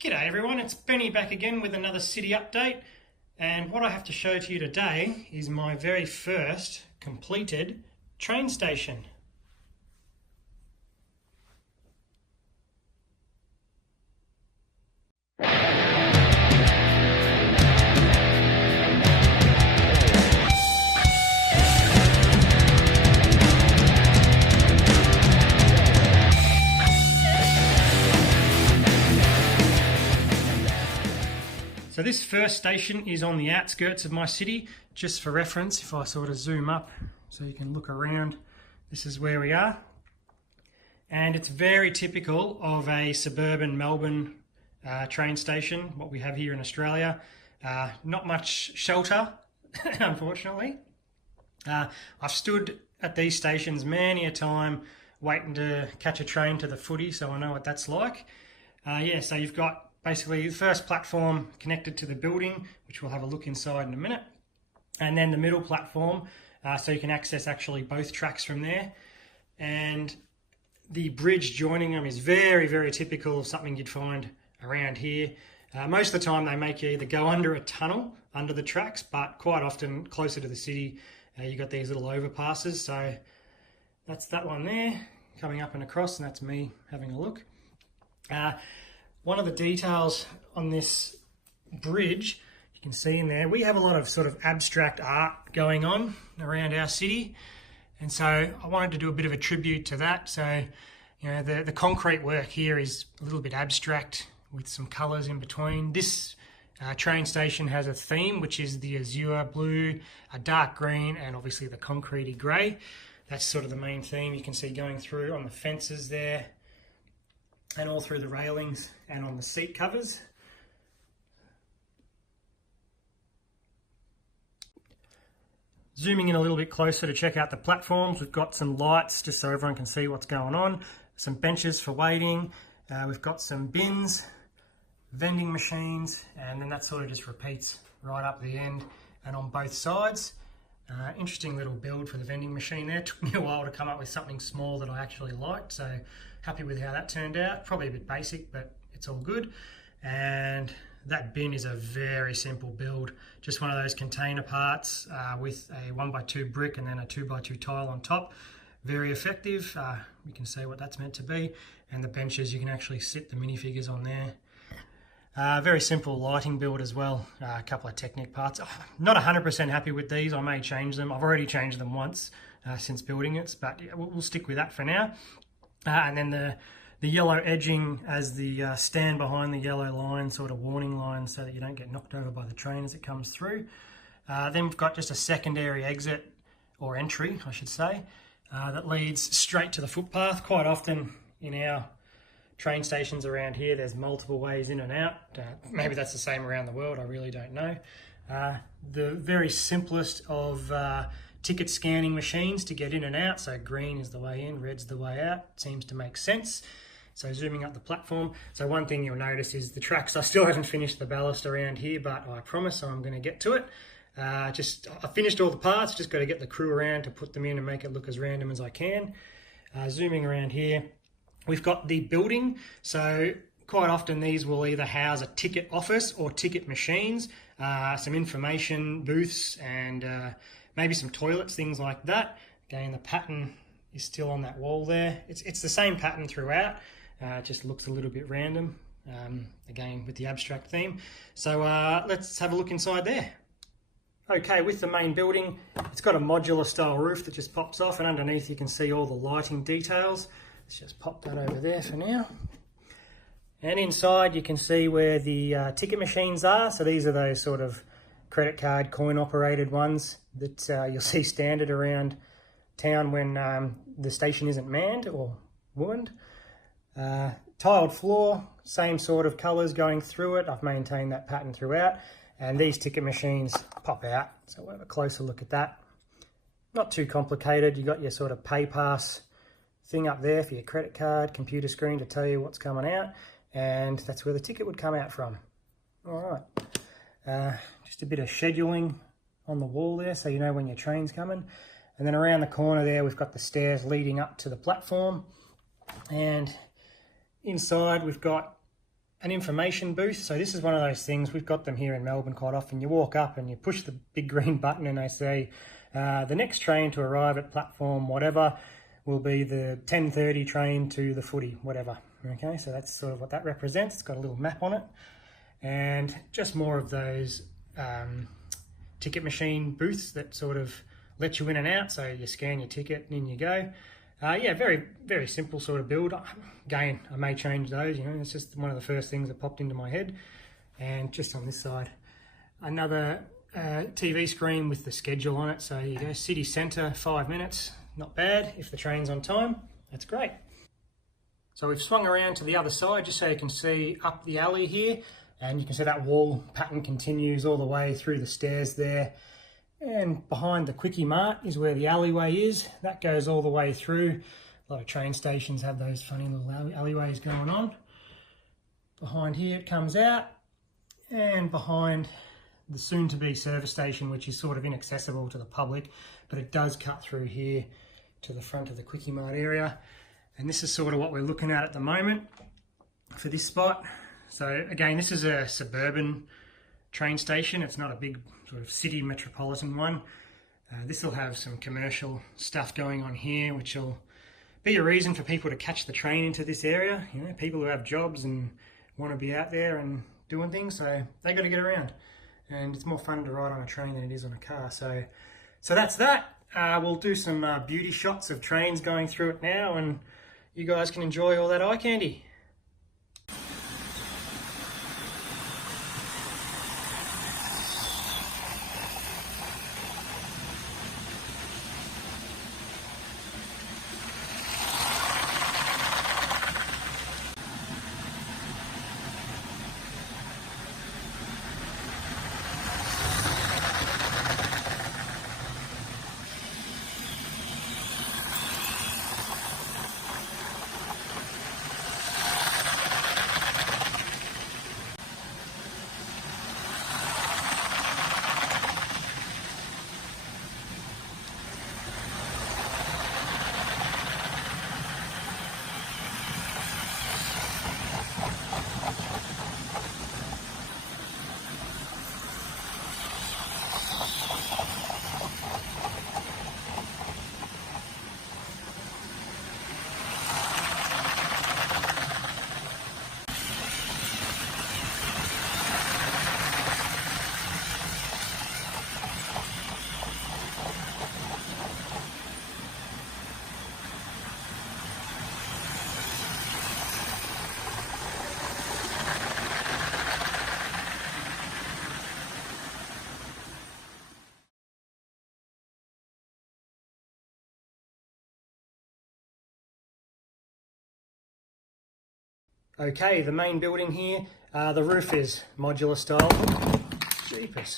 G'day everyone, it's Benny back again with another city update, and what I have to show to you today is my very first completed train station. So this first station is on the outskirts of my city. Just for reference, if I sort of zoom up so you can look around, this is where we are. And it's very typical of a suburban Melbourne train station, what we have here in Australia. Not much shelter, unfortunately. I've stood at these stations many a time waiting to catch a train to the footy, so I know what that's like. So you've got basically the first platform connected to the building, which we'll have a look inside in a minute, and then the middle platform, so you can access actually both tracks from there. And the bridge joining them is very, very typical of something you'd find around here. Most of the time they make you either go under a tunnel under the tracks, but quite often closer to the city you've got these little overpasses. So that's that one there coming up and across, and that's me having a look. One of the details on this bridge, you can see in there, we have a lot of sort of abstract art going on around our city. And so I wanted to do a bit of a tribute to that. So, you know, the concrete work here is a little bit abstract with some colours in between. This train station has a theme, which is the azure blue, a dark green, and obviously the concretey grey. That's sort of the main theme you can see going through on the fences there, and all through the railings and on the seat covers. Zooming in a little bit closer to check out the platforms, we've got some lights just so everyone can see what's going on, some benches for waiting, we've got some bins, vending machines, and then that sort of just repeats right up the end and on both sides. Interesting little build for the vending machine there. It took me a while to come up with something small that I actually liked, so happy with how that turned out. Probably a bit basic, but it's all good. And that bin is a very simple build, just one of those container parts with a 1x2 brick and then a 2x2 tile on top. Very effective. You can see what that's meant to be. And the benches, you can actually sit the minifigures on there. Very simple lighting build as well, a couple of Technic parts. Not 100% happy with these, I may change them. I've already changed them once since building it, but yeah, we'll stick with that for now. And then the yellow edging as the stand behind the yellow line, sort of warning line, so that you don't get knocked over by the train as it comes through. Then we've got just a secondary exit, or entry I should say, that leads straight to the footpath. Quite often in our train stations around here, there's multiple ways in and out. Maybe that's the same around the world, I really don't know. The very simplest of ticket scanning machines to get in and out, so green is the way in, red's the way out, seems to make sense. So zooming up the platform, so one thing you'll notice is the tracks. I still haven't finished the ballast around here, but I promise I'm going to get to it. I finished all the parts, just got to get the crew around to put them in and make it look as random as I can. Zooming around here, we've got the building, so quite often these will either house a ticket office or ticket machines, some information booths, and maybe some toilets, things like that. Again, the pattern is still on that wall there. It's the same pattern throughout, it just looks a little bit random, again with the abstract theme. So let's have a look inside there. Okay, with the main building, it's got a modular style roof that just pops off, and underneath you can see all the lighting details. Let's just pop that over there for now. And inside you can see where the ticket machines are. So these are those sort of credit card coin operated ones that you'll see standard around town when the station isn't manned or womaned. Tiled floor, same sort of colours going through it. I've maintained that pattern throughout. And these ticket machines pop out. So we'll have a closer look at that. Not too complicated. You've got your sort of pay pass thing up there for your credit card, computer screen to tell you what's coming out, and that's where the ticket would come out from. All right, just a bit of scheduling on the wall there so you know when your train's coming. And then around the corner there we've got the stairs leading up to the platform, and inside we've got an information booth. So this is one of those things, we've got them here in Melbourne quite often. You walk up and you push the big green button and they say, the next train to arrive at platform whatever will be the 10:30 train to the footy, whatever. Okay, so that's sort of what that represents. It's got a little map on it. And just more of those ticket machine booths that sort of let you in and out. So you scan your ticket and in you go. Yeah, very, very simple sort of build. Again, I may change those, you know, it's just one of the first things that popped into my head. And just on this side, another TV screen with the schedule on it. So you go, city centre, 5 minutes, not bad. If the train's on time, that's great. So we've swung around to the other side just so you can see up the alley here. And you can see that wall pattern continues all the way through the stairs there. And behind the Quickie Mart is where the alleyway is. That goes all the way through. A lot of train stations have those funny little alleyways going on. Behind here it comes out. And behind the soon-to-be service station, which is sort of inaccessible to the public, but it does cut through here to the front of the Quickie Mart area. And this is sort of what we're looking at the moment for this spot. So again, this is a suburban train station. It's not a big sort of city metropolitan one. This will have some commercial stuff going on here, which will be a reason for people to catch the train into this area. You know, people who have jobs and want to be out there and doing things, so they got to get around. And it's more fun to ride on a train than it is on a car. So that's that. We'll do some beauty shots of trains going through it now, and you guys can enjoy all that eye candy. Okay, the main building here, the roof is modular style. Jeepers.